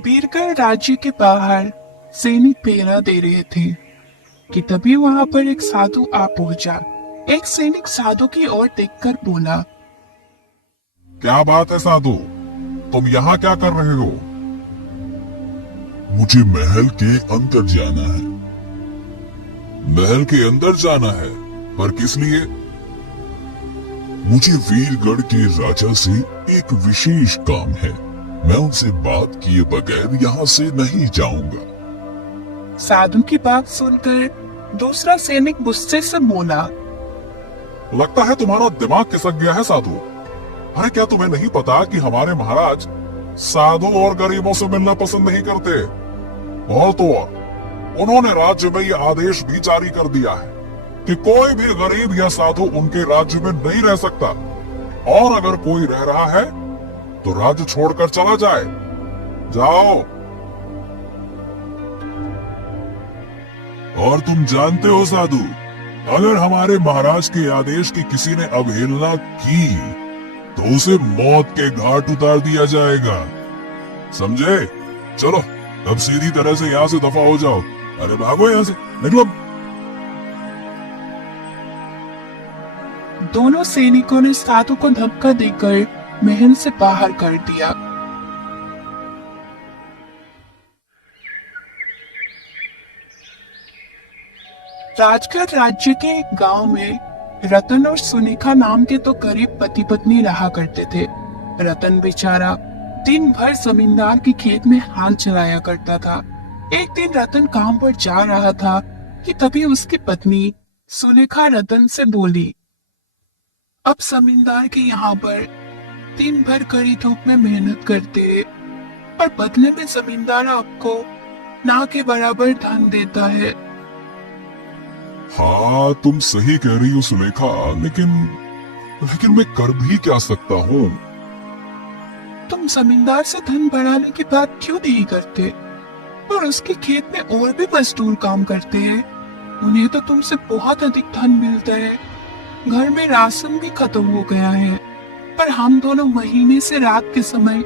बीरगढ़ राज्य के बाहर सैनिक पहरा दे रहे थे कि तभी वहां पर एक साधु आ पहुंचा। एक सैनिक साधु की ओर देखकर बोला, क्या बात है साधु, तुम यहाँ क्या कर रहे हो? मुझे महल के अंदर जाना है। महल के अंदर जाना है? पर किस लिए? मुझे वीरगढ़ के राजा से एक विशेष काम है। मैं उनसे बात किए बगैर यहाँ से नहीं जाऊंगा। साधु की बात सुनकर दूसरा सैनिक गुस्से से बोला, लगता है तुम्हारा दिमाग खिसक गया है साधु। अरे क्या तुम्हें नहीं पता कि हमारे महाराज साधु और गरीबों से मिलना पसंद नहीं करते? और तो और उन्होंने राज्य में ये आदेश भी जारी कर दिया है कि कोई भी गरीब या साधु उनके राज्य में नहीं रह सकता, और अगर कोई रह रहा है तो राज्य छोड़कर चला जाए। जाओ। और तुम जानते हो साधु, अगर हमारे महाराज के आदेश की किसी ने अवहेलना की तो उसे मौत के घाट उतार दिया जाएगा। समझे? चलो अब सीधी तरह से यहाँ से दफा हो जाओ। अरे भागो यहाँ से, निकलो। दोनों सैनिकों ने साधु को धक्का देकर महल से बाहर कर दिया। राजगढ़ राज्य के एक गांव में रतन और सुनेखा नाम के दो गरीब पति पत्नी रहा करते थे। रतन बेचारा दिन भर जमींदार के खेत में हाल चलाया करता था। एक दिन रतन काम पर जा रहा था कि तभी उसकी पत्नी सुलेखा रतन से बोली, अब जमींदार के यहाँ पर दिन भर कड़ी धूप में मेहनत करते हैं और बदले में जमींदार आपको ना के बराबर धन देता है। हाँ तुम सही कह रही हो सुलेखा, लेकिन मैं कर भी क्या सकता हूँ? तुम जमींदार से धन बढ़ाने की बात क्यों नहीं करते? और उसके खेत में और भी मजदूर काम करते हैं, उन्हें तो तुमसे बहुत अधिक धन मिलता है। घर में राशन भी खत्म हो गया है, पर हम दोनों महीने से रात के समय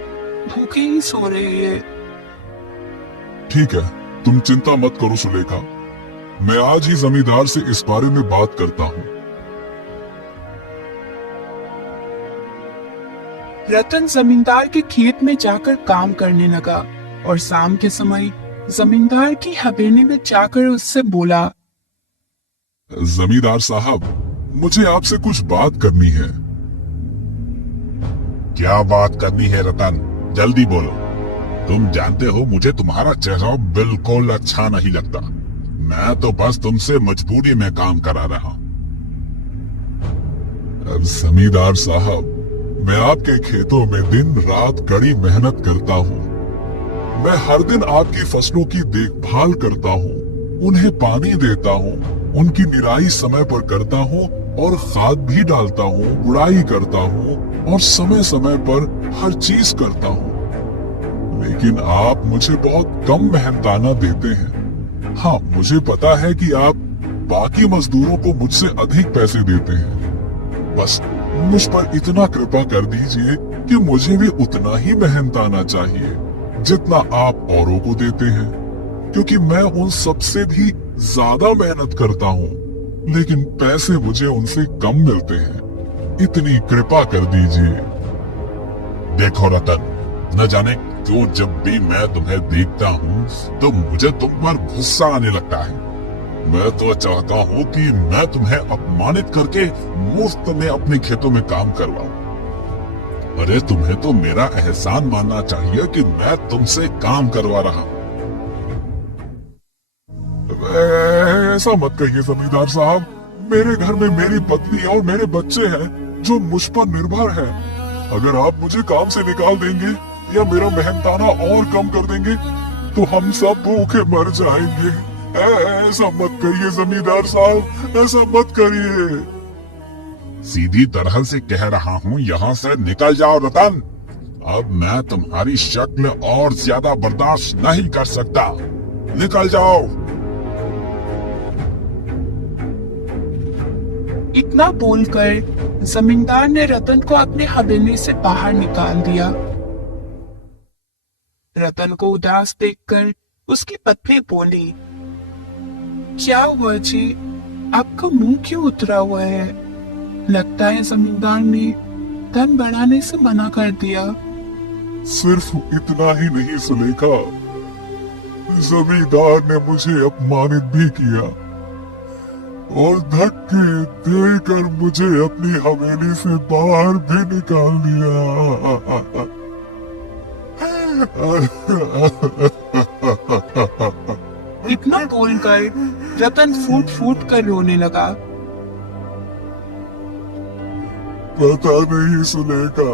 भूखे ही सो रहे हैं। ठीक है, तुम चिंता मत करो सुलेखा, मैं आज ही जमींदार से इस बारे में बात करता हूँ। रतन जमींदार के खेत में जाकर काम करने लगा और शाम के समय जमींदार की हवेली में जाकर उससे बोला, जमींदार साहब, मुझे आपसे कुछ बात करनी है। क्या बात करनी है रतन? जल्दी बोलो। तुम जानते हो मुझे तुम्हारा चेहरा बिल्कुल अच्छा नहीं लगता। मैं तो बस तुमसे मजबूरी में काम करा रहा हूँ। जमींदार साहब, मैं आपके खेतों में दिन रात कड़ी मेहनत करता हूँ। मैं हर दिन आपकी फसलों की देखभाल करता हूँ, उन्हें पानी देता हूँ, उनकी निराई समय पर करता हूँ और खाद भी डालता हूँ, गुड़ाई करता हूँ और समय समय पर हर चीज करता हूँ। लेकिन आप मुझे बहुत कम मेहनताना देते हैं। हाँ, मुझे पता है कि आप बाकी मजदूरों को मुझसे अधिक पैसे देते हैं। बस मुझ पर इतना कृपा कर दीजिए कि मुझे भी उतना ही मेहनताना चाहिए जितना आप औरों को देते हैं, क्योंकि मैं उन सबसे भी ज्यादा मेहनत करता हूँ, लेकिन पैसे मुझे उनसे कम मिलते हैं। इतनी कृपा कर दीजिए। देखो रतन, न जाने क्यों जब भी मैं तुम्हें देखता हूँ तो मुझे तुम पर गुस्सा आने लगता है। मैं तो चाहता हूँ कि मैं तुम्हें अपमानित करके मुफ्त में अपने खेतों में काम करवाऊं। अरे तुम्हें तो मेरा एहसान मानना चाहिए कि मैं तुमसे काम करवा रहा हूँ। ऐसा मत कहिए जमींदार साहब, मेरे घर में मेरी पत्नी और मेरे बच्चे हैं जो मुझ पर निर्भर हैं। अगर आप मुझे काम से निकाल देंगे या मेरा मेहनताना और कम कर देंगे तो हम सब भूखे मर जाएंगे। ऐसा मत करिए जमींदार साहब, ऐसा मत करिए। सीधी तरह से कह रहा हूँ, यहाँ से निकल जाओ रतन। अब मैं तुम्हारी शक्ल और ज्यादा बर्दाश्त नहीं कर सकता। निकल जाओ। इतना बोलकर जमींदार ने रतन को अपने हवेली से बाहर निकाल दिया। रतन को उदास देखकर उसकी पत्नी बोली, क्या हुआ जी, आपका मुंह क्यों उतरा हुआ है? लगता है जमींदार ने धन बढ़ाने से मना कर दिया। सिर्फ इतना ही नहीं सुलेखा, जमींदार ने मुझे अपमानित भी किया और धक्के देकर मुझे अपनी हवेली से बाहर भी निकाल दिया। इतना बोलकर रतन फूट फूट कर रोने लगा। पता नहीं सुलेखा,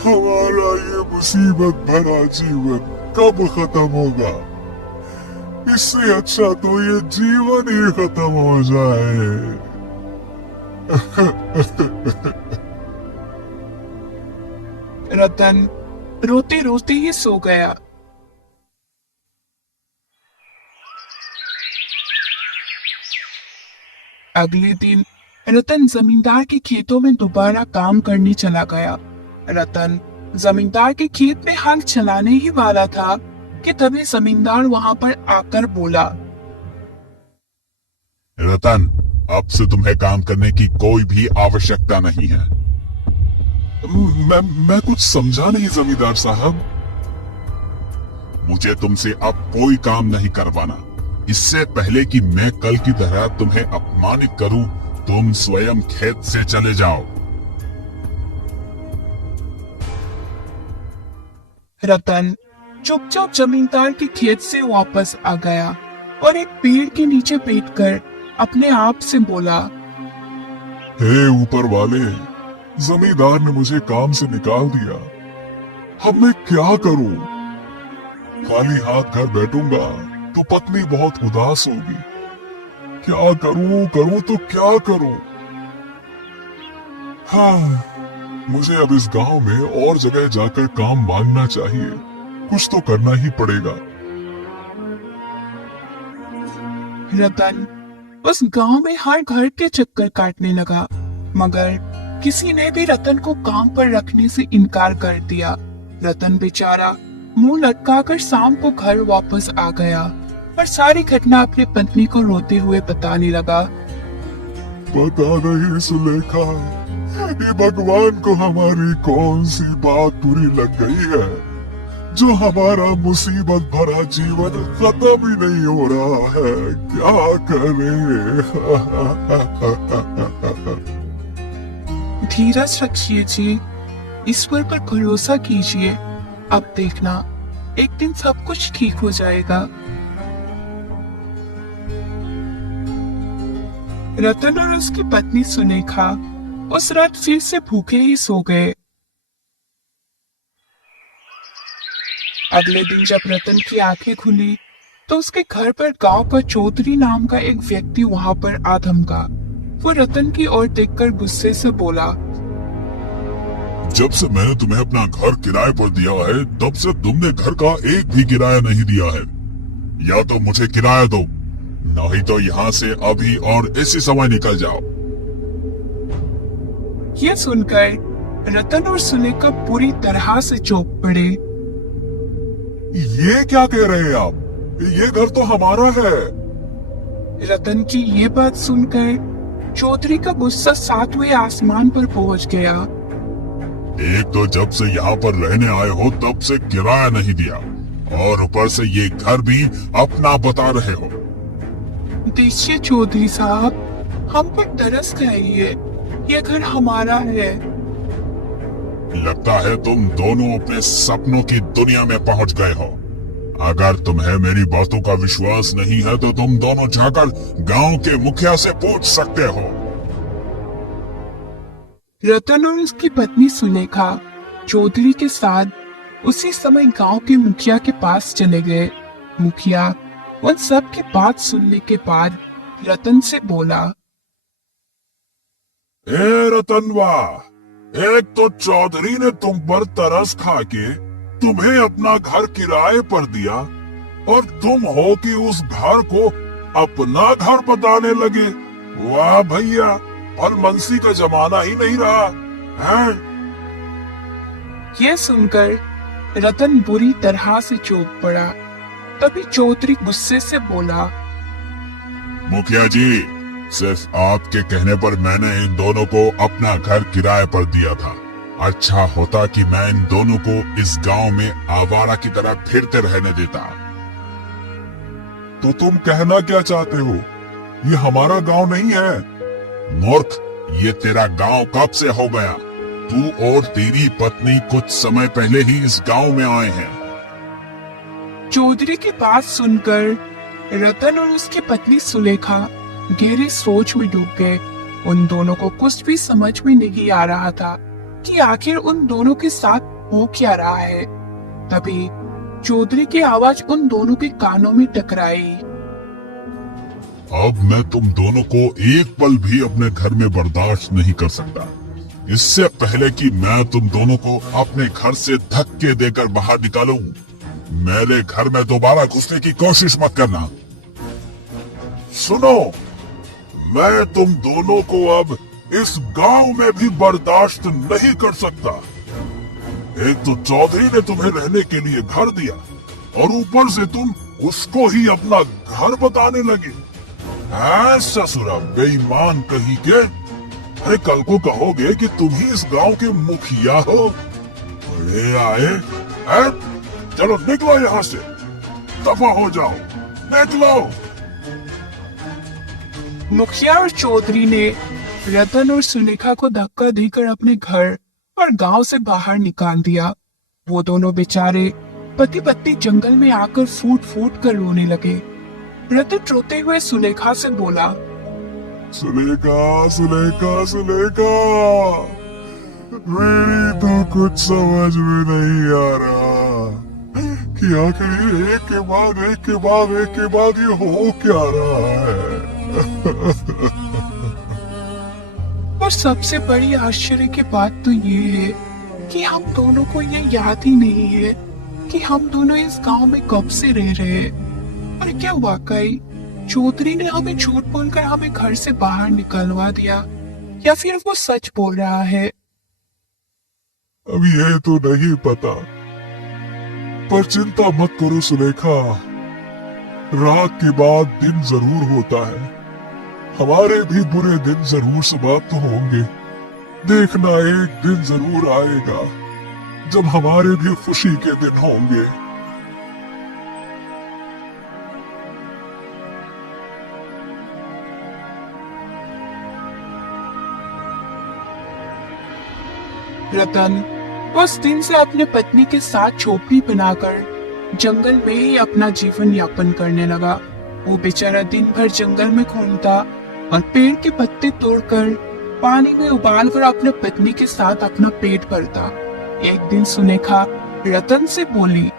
हमारा ये मुसीबत भरा जीवन कब खत्म होगा। इससे अच्छा तो ये जीवन ही खत्म हो जाए। रतन रोते रोते ही सो गया। अगले दिन रतन जमींदार के खेतों में दोबारा काम करने चला गया। रतन जमींदार के खेत में हल चलाने ही वाला था कि तभी जमींदार वहां पर आकर बोला, रतन, अब से तुम्हें काम करने की कोई भी आवश्यकता नहीं है। मैं कुछ समझा नहीं जमींदार साहब। मुझे तुमसे अब कोई काम नहीं करवाना। इससे पहले कि मैं कल की तरह तुम्हें अपमानित करूं, तुम स्वयं खेत से चले जाओ। रतन चुपचाप जमींदार के खेत से वापस आ गया और एक पेड़ के नीचे बैठकर अपने आप से बोला, हे ऊपर वाले, जमींदार ने मुझे काम से निकाल दिया। अब मैं क्या करूं? खाली हाथ घर बैठूंगा तो पत्नी बहुत उदास होगी। क्या करूं तो क्या करूं? हाँ, मुझे अब इस गांव में और जगह जाकर काम मांगना चाहिए। कुछ तो करना ही पड़ेगा। रतन उस गांव में हर घर के चक्कर काटने लगा, मगर किसी ने भी रतन को काम पर रखने से इनकार कर दिया। रतन बेचारा मुंह लटकाकर शाम को घर वापस आ गया और सारी घटना अपनी पत्नी को रोते हुए बताने लगा। पता नहीं सुलेखा, ये भगवान को हमारी कौन सी बात बुरी लग गई है, जो हमारा मुसीबत भरा जीवन खत्म ही नहीं हो रहा है। क्या करें? धीरज रखिए जी, ईश्वर पर भरोसा कीजिए। अब देखना, एक दिन सब कुछ ठीक हो जाएगा। रतन और उसकी पत्नी सुलेखा उस रात फिर से भूखे ही सो गए। अगले दिन जब रतन की आंखें खुली तो उसके घर पर गांव का चौधरी नाम का एक व्यक्ति वहां पर आ धमका। वो रतन की ओर देखकर गुस्से से बोला, जब से मैंने तुम्हें अपना घर किराए पर दिया है, तब से तुमने घर का एक भी किराया नहीं दिया है। या तो मुझे किराया दो, नहीं तो यहाँ से अभी और इसी समय निकल जाओ। यह सुनकर रतन और सुलेखा पूरी तरह से चौंक पड़े। ये क्या कह रहे हैं आप? ये घर तो हमारा है। रतन की ये बात सुनकर चौधरी का गुस्सा सातवें आसमान पर पहुंच गया। एक तो जब से यहाँ पर रहने आए हो तब से किराया नहीं दिया, और ऊपर से ये घर भी अपना बता रहे हो। देखिए चौधरी साहब, हम पर तरस खाइए, ये घर हमारा है। लगता है तुम दोनों अपने सपनों की दुनिया में पहुंच गए हो। अगर तुम्हें मेरी बातों का विश्वास नहीं है तो तुम दोनों जाकर गांव के मुखिया से पूछ सकते हो। रतन और उसकी पत्नी सुलेखा चौधरी के साथ उसी समय गांव के मुखिया के पास चले गए। मुखिया उन सब की बात सुनने के बाद रतन से बोला, ए रतनवा, एक तो चौधरी ने तुम पर तरस खा के तुम्हें अपना घर किराए पर दिया, और तुम हो कि उस घर को अपना घर बताने लगे। वाह भैया, मनसी का जमाना ही नहीं रहा है। यह सुनकर रतन बुरी तरह से चौंक पड़ा। तभी चौधरी गुस्से से बोला, मुखिया जी, सिर्फ आपके कहने पर मैंने इन दोनों को अपना घर किराए पर दिया था। अच्छा होता कि मैं इन दोनों को इस गांव में आवारा की तरह फिरते रहने देता। तो तुम कहना क्या चाहते हो? ये हमारा गांव नहीं है। मूर्ख, ये तेरा गांव कब से हो गया? तू और तेरी पत्नी कुछ समय पहले ही इस गांव में आए हैं। चौधरी की बात सुनकर रतन और उसकी पत्नी सुलेखा गहरी सोच में डूब गए। उन दोनों को कुछ भी समझ में नहीं आ रहा था कि आखिर उन दोनों के साथ हो क्या रहा है। तभी चौधरी की आवाज उन दोनों के कानों में टकराई। अब मैं तुम दोनों को एक पल भी अपने घर में बर्दाश्त नहीं कर सकता। इससे पहले कि मैं तुम दोनों को अपने घर से धक्के देकर बाहर निकालूं, मेरे घर में दोबारा घुसने की कोशिश मत करना। सुनो, मैं तुम दोनों को अब इस गांव में भी बर्दाश्त नहीं कर सकता। एक तो चौधरी ने तुम्हें रहने के लिए घर दिया और ऊपर से तुम उसको ही अपना घर बताने लगे। हाँ ससुरा बेईमान कहीं के। अरे कल को कहोगे कि तुम ही इस गांव के मुखिया हो। बड़े आए है? चलो निकलो यहाँ से, दफा हो जाओ, निकलो। मुखिया और चौधरी ने रतन और सुलेखा को धक्का देकर अपने घर और गांव से बाहर निकाल दिया। वो दोनों बेचारे पति पत्नी जंगल में आकर फूट फूट कर रोने लगे। रतन रोते हुए सुलेखा से बोला, सुलेखा सुलेखा सुलेखा, मेरी तो कुछ समझ में नहीं आ रहा कि आखिर एक के बाद एक के बाद एक के बाद ये हो क्या रहा है। और सबसे बड़ी आश्चर्य की बात तो ये है कि हम दोनों को ये याद ही नहीं है कि हम दोनों इस गांव में कब से रह रहे हैं। और क्या वाकई चौधरी ने हमें झूठ बोलकर हमें घर से बाहर निकलवा दिया, या फिर वो सच बोल रहा है? अब ये तो नहीं पता, पर चिंता मत करो सुलेखा। रात के बाद दिन जरूर होता है। हमारे भी बुरे दिन जरूर समाप्त होंगे। देखना, एक दिन जरूर आएगा जब हमारे भी खुशी के दिन होंगे। रतन उस दिन से अपने पत्नी के साथ झोपड़ी बनाकर जंगल में ही अपना जीवन यापन करने लगा। वो बेचारा दिन भर जंगल में घूमता और पेड़ के पत्ते तोड़कर पानी में उबालकर अपने पत्नी के साथ अपना पेट भरता। एक दिन सुलेखा रतन से बोली,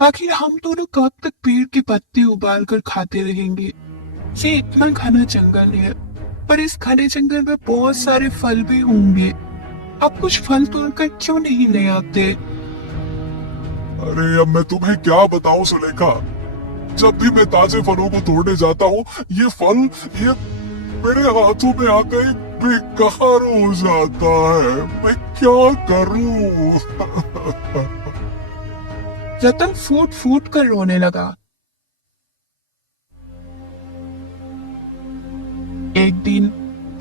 आखिर हम दोनों कब तक पेड़ के पत्ते उबालकर खाते रहेंगे? ये इतना घना जंगल है, पर इस घने जंगल में बहुत सारे फल भी होंगे। आप कुछ फल तोड़कर क्यों नहीं ले आते? अरे अब मैं तुम्हें क्या बताऊं सुलेखा, जब भी मैं ताजे फलों को तोड़ने जाता हूँ, ये फल ये मेरे हाथों में आकर बेकार हो जाता है। मैं क्या करूं? रतन फूट फूट कर रोने लगा। एक दिन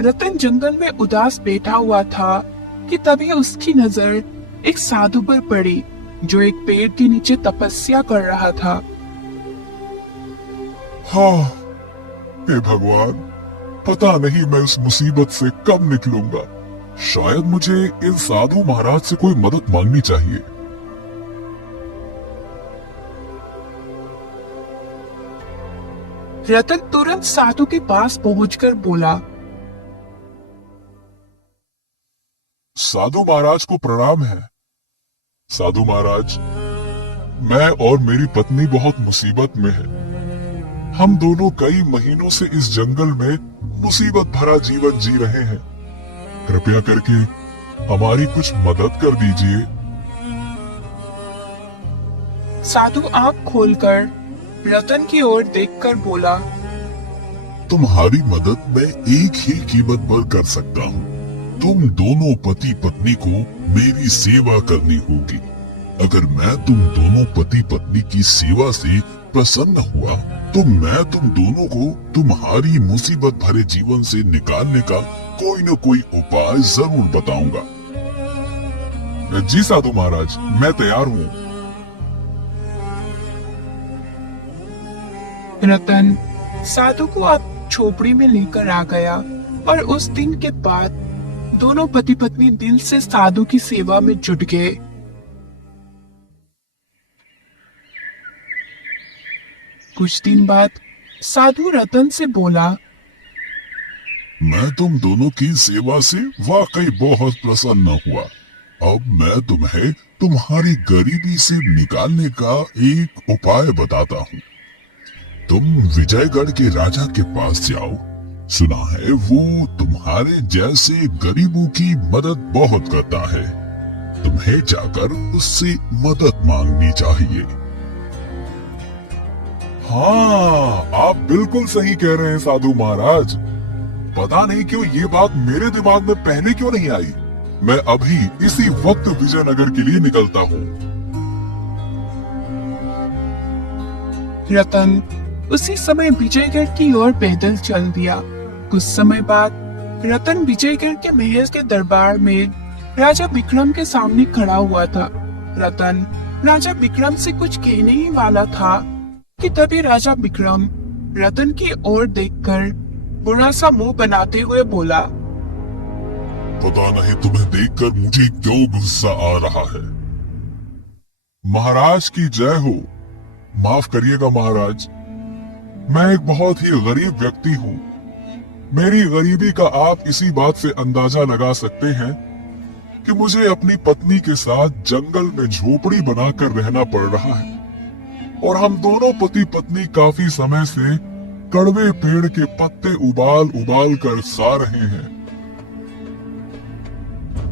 रतन जंगल में उदास बैठा हुआ था कि तभी उसकी नजर एक साधु पर पड़ी जो एक पेड़ के नीचे तपस्या कर रहा था। हाँ, हे भगवान, पता नहीं मैं इस मुसीबत से कब निकलूंगा। शायद मुझे इन साधु महाराज से कोई मदद मांगनी चाहिए। रतन तुरंत साधु के पास पहुंचकर बोला, साधु महाराज को प्रणाम है। साधु महाराज, मैं और मेरी पत्नी बहुत मुसीबत में है। हम दोनों कई महीनों से इस जंगल में मुसीबत भरा जीवन जी रहे हैं। कृपया करके हमारी कुछ मदद कर दीजिए। साधु आंख खोलकर रतन की ओर देखकर बोला, तुम्हारी मदद मैं एक ही कीमत पर कर सकता हूँ। तुम दोनों पति पत्नी को मेरी सेवा करनी होगी। अगर मैं तुम दोनों पति पत्नी की सेवा से प्रसन्न हुआ तो मैं तुम दोनों को तुम्हारी मुसीबत भरे जीवन से निकालने का कोई न कोई उपाय जरूर बताऊंगा। जी साधु महाराज, मैं तैयार हूँ। रतन साधु को अब झोपड़ी में लेकर आ गया और उस दिन के बाद दोनों पति पत्नी दिल से साधु की सेवा में जुट गए। कुछ दिन बाद साधु रतन से बोला, मैं तुम दोनों की सेवा से वाकई बहुत प्रसन्न हुआ। अब मैं तुम्हें तुम्हारी गरीबी से निकालने का एक उपाय बताता हूँ। तुम विजयगढ़ के राजा के पास जाओ। सुना है वो तुम्हारे जैसे गरीबों की मदद बहुत करता है। तुम्हें जाकर उससे मदद मांगनी चाहिए। हाँ, आप बिल्कुल सही कह रहे हैं साधु महाराज। पता नहीं क्यों ये बात मेरे दिमाग में पहले क्यों नहीं आई। मैं अभी इसी वक्त विजयनगर के लिए निकलता हूँ। रतन उसी समय विजयगढ़ की ओर पैदल चल दिया। कुछ समय बाद रतन विजयगढ़ के महल के दरबार में राजा विक्रम के सामने खड़ा हुआ था। रतन राजा विक्रम से कुछ कहने ही वाला था कि तभी राजा विक्रम रतन की ओर देखकर बुरा सा मुंह बनाते हुए बोला, पता नहीं तुम्हें देखकर मुझे क्यों गुस्सा आ रहा है। महाराज की जय हो। माफ करिएगा महाराज, मैं एक बहुत ही गरीब व्यक्ति हूँ। मेरी गरीबी का आप इसी बात से अंदाजा लगा सकते हैं कि मुझे अपनी पत्नी के साथ जंगल में झोपड़ी बनाकर रहना पड़ रहा है और हम दोनों पति पत्नी काफी समय से कड़वे पेड़ के पत्ते उबाल उबाल कर खा रहे हैं।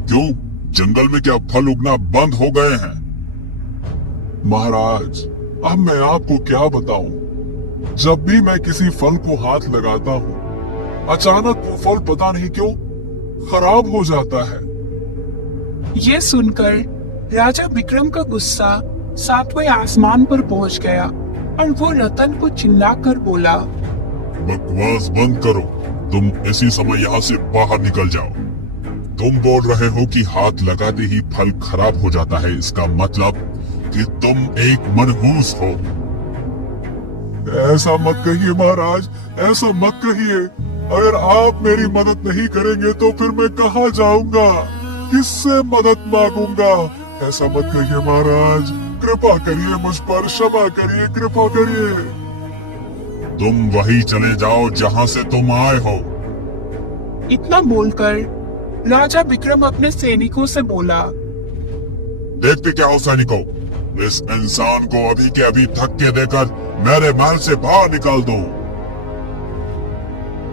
क्यों, जंगल में क्या फल उगना बंद हो गए हैं? महाराज, अब मैं आपको क्या बताऊं। जब भी मैं किसी फल को हाथ लगाता हूँ, अचानक वो फल पता नहीं क्यों खराब हो जाता है। ये सुनकर राजा विक्रम का गुस्सा सातवें आसमान पर पहुंच गया और वो रतन को चिल्लाकर बोला, बकवास बंद करो। तुम इसी समय यहाँ से बाहर निकल जाओ। तुम बोल रहे हो कि हाथ लगाते ही फल खराब हो जाता है, इसका मतलब कि तुम एक मनहूस हो। ऐसा मत कहिए महाराज, ऐसा मत कहिए। अगर आप मेरी मदद नहीं करेंगे तो फिर मैं कहाँ जाऊंगा, किससे मदद मांगूंगा? ऐसा मत कहिए महाराज, कृपा करिए मुझ पर, क्षमा करिए, कृपा करिए। तुम वही चले जाओ जहाँ से तुम आए हो। इतना बोलकर राजा विक्रम अपने सैनिकों से बोला, देखते क्या हो सैनिकों, इस इंसान को अभी के अभी धक्के देकर मेरे महल से बाहर निकाल दो।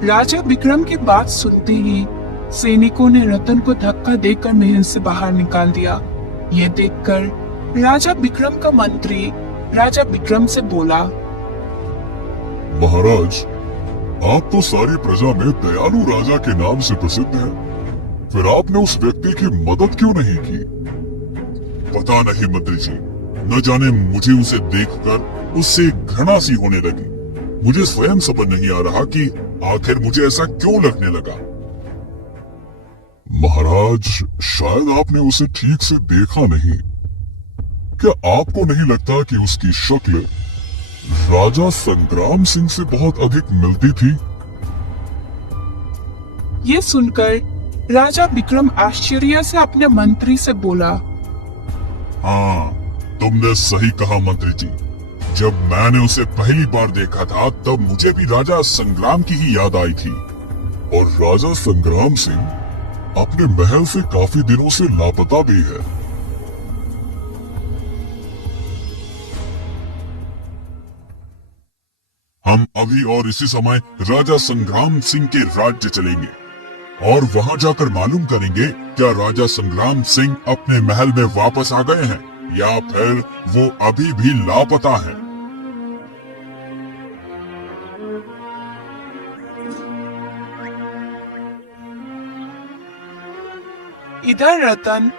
राजा विक्रम की बात सुनते ही सैनिकों ने रतन को धक्का देकर महल से बाहर निकाल दिया। ये देखकर राजा विक्रम का मंत्री राजा विक्रम से बोला, महाराज, आप तो सारी प्रजा में दयालु राजा के नाम से प्रसिद्ध हैं। फिर आपने उस व्यक्ति की मदद क्यों नहीं की? पता नहीं मंत्री जी, न जाने मुझे उसे देखकर उससे घृणा सी होने लगी। मुझे स्वयं समझ नहीं आ रहा कि आखिर मुझे ऐसा क्यों लगने लगा। महाराज, शायद आपने उसे ठीक से देखा नहीं। क्या आपको नहीं लगता कि उसकी शक्ल राजा संग्राम सिंह से बहुत अधिक मिलती थी? ये सुनकर राजा विक्रम आश्चर्य से अपने मंत्री से बोला, हाँ, तुमने सही कहा मंत्री जी। जब मैंने उसे पहली बार देखा था तब मुझे भी राजा संग्राम की ही याद आई थी। और राजा संग्राम सिंह अपने महल से काफी दिनों से लापता भी है। हम अभी और इसी समय राजा संग्राम सिंह के राज्य चलेंगे और वहां जाकर मालूम करेंगे क्या राजा संग्राम सिंह अपने महल में वापस आ गए हैं या फिर वो अभी भी लापता हैं। इधर रतन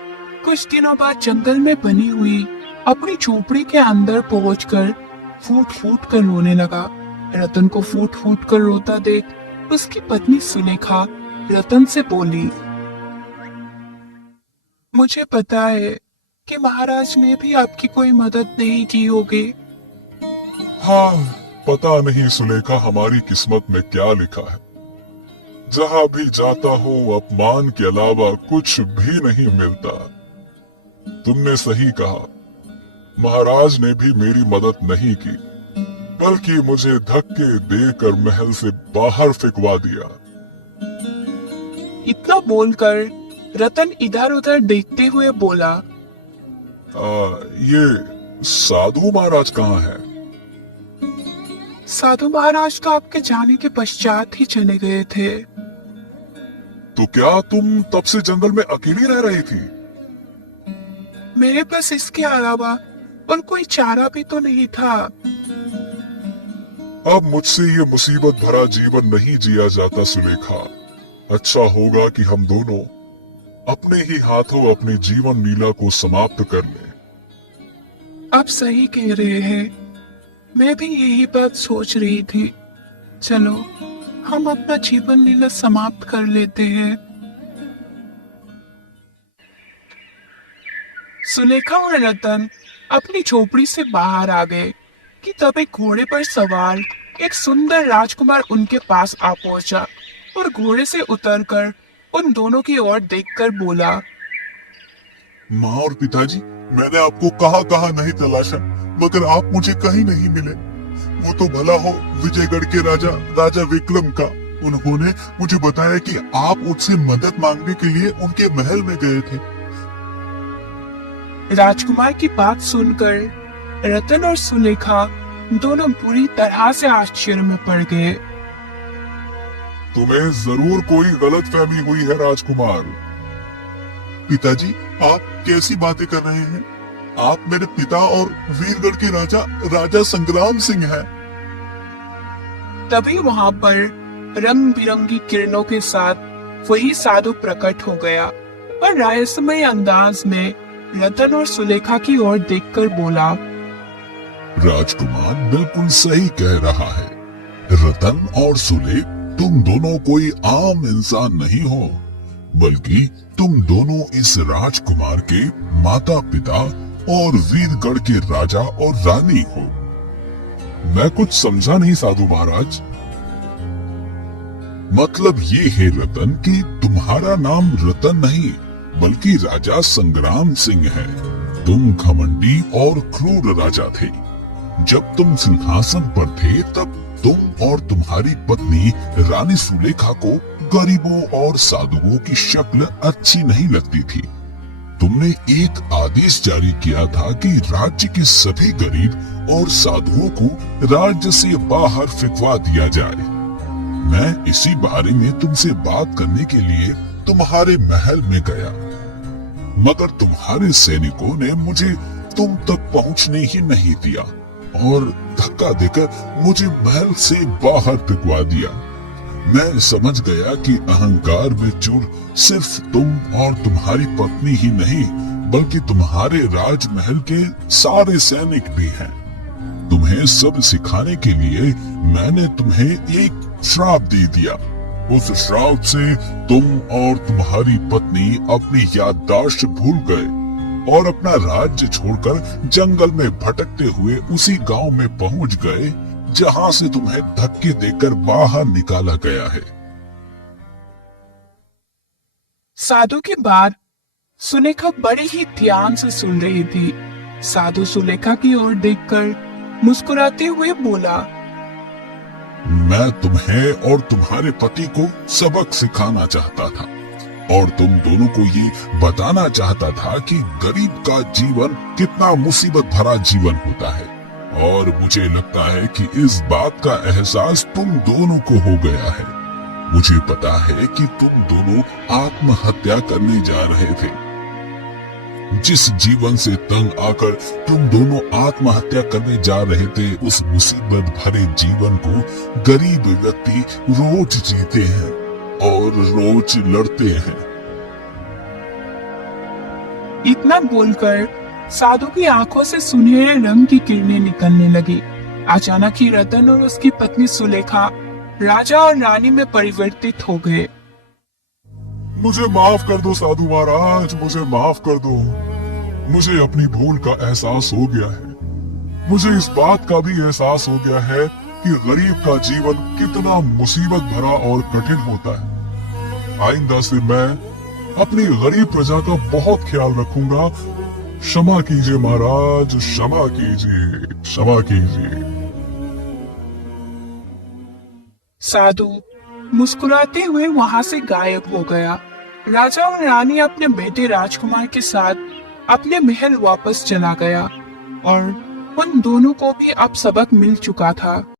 कुछ दिनों बाद जंगल में बनी हुई अपनी झोपड़ी के अंदर पहुंचकर फूट फूट कर रोने लगा। रतन को फूट फूट कर रोता देख उसकी पत्नी सुलेखा रतन से बोली, मुझे पता है कि महाराज ने भी आपकी कोई मदद नहीं की होगी। हाँ, पता नहीं सुलेखा हमारी किस्मत में क्या लिखा है। जहाँ भी जाता हूँ अपमान के अलावा कुछ भी नहीं मिलता। तुमने सही कहा, महाराज ने भी मेरी मदद नहीं की, बल्कि मुझे धक्के देकर महल से बाहर फेंकवा दिया। इतना बोलकर रतन इधर उधर देखते हुए बोला, ये साधु महाराज कहाँ है? साधु महाराज तो आपके जाने के पश्चात ही चले गए थे। तो क्या तुम तब से जंगल में अकेली रह रही थी? मेरे पास इसके अलावा और कोई चारा भी तो नहीं था। अब मुझसे ये मुसीबत भरा जीवन नहीं जिया जाता सुलेखा। अच्छा होगा कि हम दोनों अपने ही हाथों अपनी जीवन लीला को समाप्त कर लें। आप सही कह रहे हैं, मैं भी यही बात सोच रही थी। चलो हम अपना जीवन लीला समाप्त कर लेते हैं। सुलेखा और रतन अपनी झोपड़ी से बाहर आ गए कि तब एक घोड़े पर सवार एक सुंदर राजकुमार उनके पास आ पहुंचा और घोड़े से उतरकर उन दोनों की ओर देखकर बोला, माँ और पिताजी, मैंने आपको कहाँ कहाँ नहीं तलाशा, मगर आप मुझे कहीं नहीं मिले। वो तो भला हो विजयगढ़ के राजा विक्रम का। उन्होंने मुझे बताया कि आप उससे मदद मांगने के लिए उनके महल में गए थे। राजकुमार की बात सुनकर रतन और सुलेखा दोनों बुरी तरह से आश्चर्य में पड़ गए। तुम्हें जरूर कोई गलतफहमी हुई है राजकुमार। पिताजी, आप कैसी बातें कर रहे हैं? आप मेरे पिता और वीरगढ़ के राजा संग्राम सिंह हैं। तभी वहां पर रंग बिरंगी किरणों के साथ वही साधु प्रकट हो गया और रहस्यमय अंदाज में रतन और सुलेखा की ओर देखकर बोला, राजकुमार बिल्कुल सही कह रहा है। रतन और सुलेख, तुम दोनों कोई आम इंसान नहीं हो, बल्कि तुम दोनों इस राजकुमार के माता पिता और वीरगढ़ के राजा और रानी हो। मैं कुछ समझा नहीं साधु महाराज। मतलब ये है रतन कि तुम्हारा नाम रतन नहीं बल्कि राजा संग्राम सिंह है। तुम घमंडी और क्रूर राजा थे। जब तुम सिंहासन पर थे तब तुम और तुम्हारी पत्नी रानी सुलेखा को गरीबों और साधुओं की शक्ल अच्छी नहीं लगती थी। तुमने एक आदेश जारी किया था कि राज्य के सभी गरीब और साधुओं को राज्य से बाहर फेंकवा दिया जाए। मैं इसी बारे में तुमसे बात करने के लिए तुम्हारे महल में गया, मगर तुम्हारे सैनिकों ने मुझे तुम तक पहुंचने ही नहीं दिया और धक्का देकर मुझे महल से बाहर फेंकवा दिया। मैं समझ गया कि अहंकार में चूर सिर्फ तुम और तुम्हारी पत्नी ही नहीं बल्कि तुम्हारे राजमहल के सारे सैनिक भी हैं। तुम्हें सब सिखाने के लिए मैंने तुम्हें एक श्राप दे दिया। उस श्राप से तुम और तुम्हारी पत्नी अपनी याददाश्त भूल गए और अपना राज्य छोड़कर जंगल में भटकते हुए उसी गांव में पहुंच गए जहां से तुम्हें धक्के देकर बाहर निकाला गया है। साधु की बात सुलेखा बड़े ही ध्यान से सुन रही थी। साधु सुलेखा की ओर देखकर मुस्कुराते हुए बोला, मैं तुम्हें और तुम्हारे पति को सबक सिखाना चाहता था और तुम दोनों को ये बताना चाहता था कि गरीब का जीवन कितना मुसीबत भरा जीवन होता है। और मुझे लगता है कि इस बात का एहसास तुम दोनों को हो गया है। मुझे पता है कि तुम दोनों आत्महत्या करने जा रहे थे। जिस जीवन से तंग आकर तुम दोनों आत्महत्या करने जा रहे थे, उस मुसीबत भरे जीवन को गरीब व्यक्ति रोज जीते हैं और रोज लड़ते हैं। इतना बोलकर साधु की आंखों से सुनहरे रंग की किरणें निकलने लगी। अचानक ही रतन और उसकी पत्नी सुलेखा राजा और रानी में परिवर्तित हो गए। मुझे माफ कर दो साधु महाराज, मुझे माफ कर दो। मुझे अपनी भूल का एहसास हो गया है। मुझे इस बात का भी एहसास हो गया है कि गरीब का जीवन कितना मुसीबत भरा और कठिन होता है। आइंदा से मैं अपनी गरीब प्रजा का बहुत ख्याल रखूंगा। क्षमा कीजिए महाराज, क्षमा कीजिए, क्षमा कीजिए। साधु मुस्कुराते हुए वहां से गायब हो गया। राजा और रानी अपने बेटे राजकुमार के साथ अपने महल वापस चला गया और उन दोनों को भी अब सबक मिल चुका था।